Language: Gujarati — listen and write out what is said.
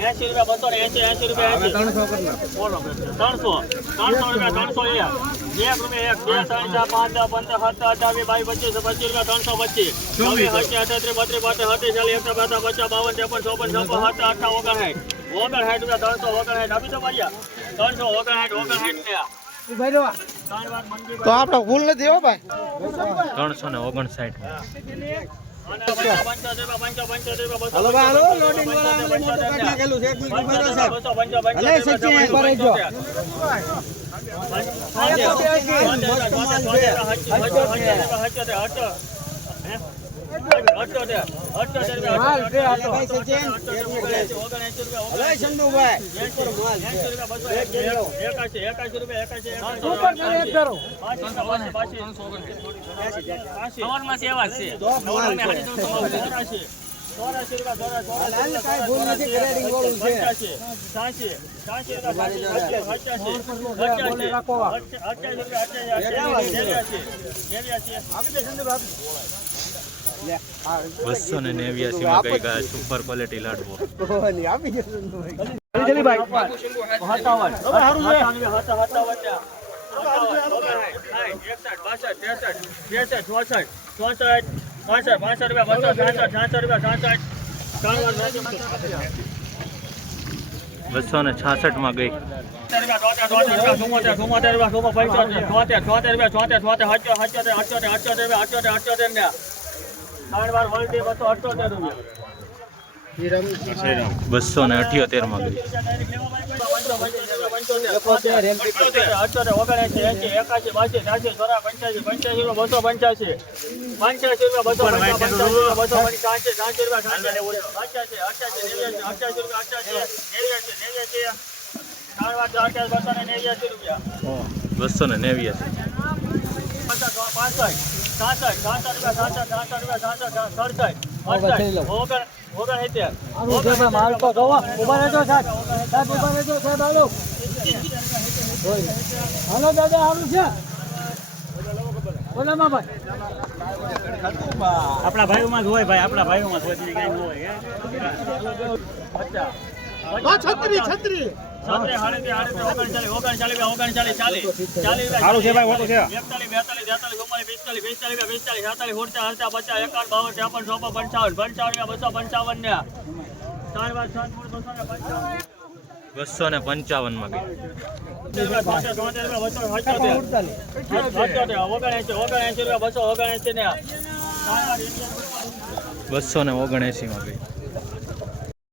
એસી રૂપિયા બસો ને એસી રૂપિયા ત્રણસો ત્રણસો રૂપિયા ત્રણસો એક રૂપિયા પાંચ દસ પંદર સત્તર અઠાવીસ બાવીસ પચીસ પચીસ રૂપિયા ત્રણસો પચીસ ચોવીસ અઠ્યાસી અઠત્રીસ બત્રીસ બત્રીસ સત્રીસ ચાલીસ એકસો બેતા પચાસ બાવન ત્રેપન ચોપન છપ્પન સત્તર અઠા ઓગણસાઠ ઓગણસાઠ રૂપિયા મંજૂર તો આપણે ભૂલ નથી હો ભાઈ ત્રણસો ને ઓગણસાઠ હાલો ભાઈ, હાલો, લોડિંગ વાળા મોટું પંચોતેર નાખેલું છે, એક મિનિટ ઊભા રહો સાહેબ. અલે, સચિન, એક. હલો, શંભુભાઈ. ઉપર માલ છે. એકાશી એકાશી રૂપિયા એકાશી ચોરાશી રૂપિયા ચોરાશી સાસી સાસી રૂપિયા અઠ્યાસી રૂપિયા અઠ્યાસી નેવ્યાસી નેવ્યાસી બસો ને નેવ્યાસી માં કઈ ગયા સુપર ક્વોલિટી લાડવો. આપી દો શંભુભાઈ. સત્તાવન સત્તાવન સત્તાવન એકસઠ બાસઠ ત્રેસઠ ચોસઠ ચોસઠ પાસઠ પાસઠ રૂપિયા બસો રૂપિયા. ત્રણ વાર. બસો ને અઠ્યોતેરમાં ગઈ. બસો ને અઠ્યોતેરમાં ગઈ બસો પંચ્યાસી. પંચ્યાસી રૂપિયા બસો પંચ્યાસી બસો પંચ્યાસી સાંસી રૂપિયા અઠ્યાસી અઠ્યાસી નેવ્યાસી અઠ્યાસી રૂપિયા અઠ્યાસી નેવ્યાસી નેવ્યાસી. ત્રણ વાર તો અઠ્યાસી રૂપિયા ને નેવ્યાસી રૂપિયા ને નેવ્યાસી માલ તો જોવો. ઊભા રહેજો, સાહેબ. સાહેબ, ઊભા રહેજો, સાહેબ, હાલો. હાલો, દાદા, હાલું છે? બોલામાં ભાઈ. આપણા ભાઈઓમાં જ હોય ભાઈ આપણા ભાઈઓમાં જ હોય કઈ ન હોય છત્રી છત્રી ઓગણચાલીસ, ઓગણચાલીસ, ઓગણચાલીસ, ચાલીસ. ચાલીસ એકતાલીસ, બેતાલીસ, તેતાલીસ, ચુમ્માલીસ, પિસ્તાલીસ, પિસ્તાલીસ પિસ્તાલીસ, છેતાલીસ, સુડતાલીસ, અડતાલીસ, પચાસ, એકાવન, બાવન, ત્રેપન, ચોપન, પંચાવન, પંચાવન બસો પંચાવન ને. ચાર વાર સાત મૂળ, બસો ને પંચાવન. બસો ને. પંચાવનમાં ગઈ બસો ને ઓગણએસી માં ગઈ